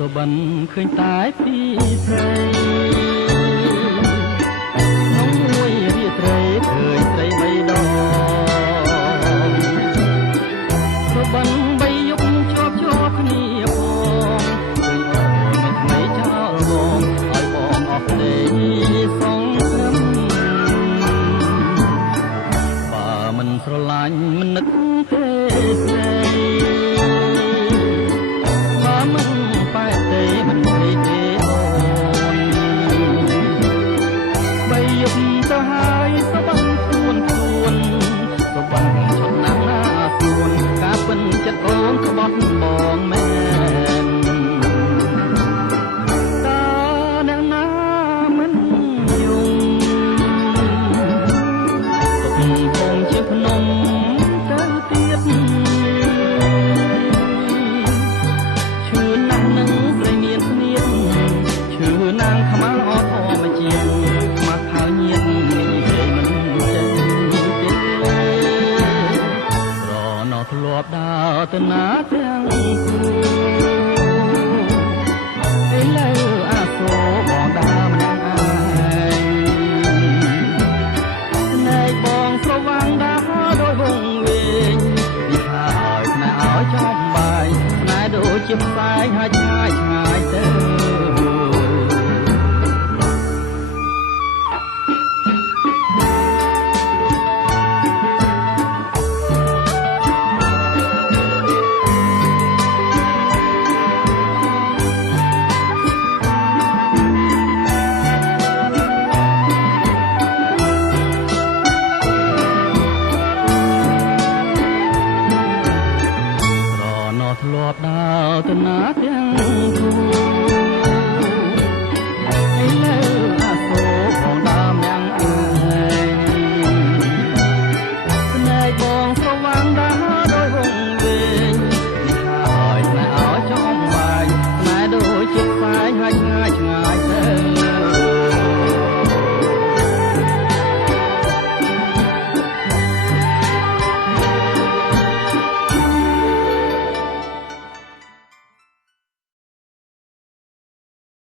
សុបិនឃើញតែពីស្រីក្នុងមួយរាត្រីឃើញស្រីបីដងសុបិនបីយប់ជាប់គ្នាផងឃើញបងមិនថ្មីចោលបងឲ្យបងអស់ក្ដីសង្ឃឹមបើមិនស្រឡាញ់មិននឹកទេស្រីទៅហើយសុបិនខ្លួនសុបិនឈប់ណាស់ណាខ្លួនការពិនចិត្តអូនក្បត់បងមែនតើអ្នកណាមិនយំទុកបងជាភ្នំទៅទៀតឈឺណាស់នឹងស្រីមានស្នៀតឈឺណាស់ខ្មៅអត់ធម្មជាតិញាតនិយាយមិនចេញទេរណោធ្លាប់ដើរទៅណាទាំងគូឥឡូវអាសូរបងដើរម្នាក់ឯងស្នេហ៍បងស្រវាំងដើរដោយវងវែងពីថាឲ្យស្នេហ៍ឲ្យចំបាយស្នេហ៍ដូចជាផ្សែងហើយឆ្ងាយទៅ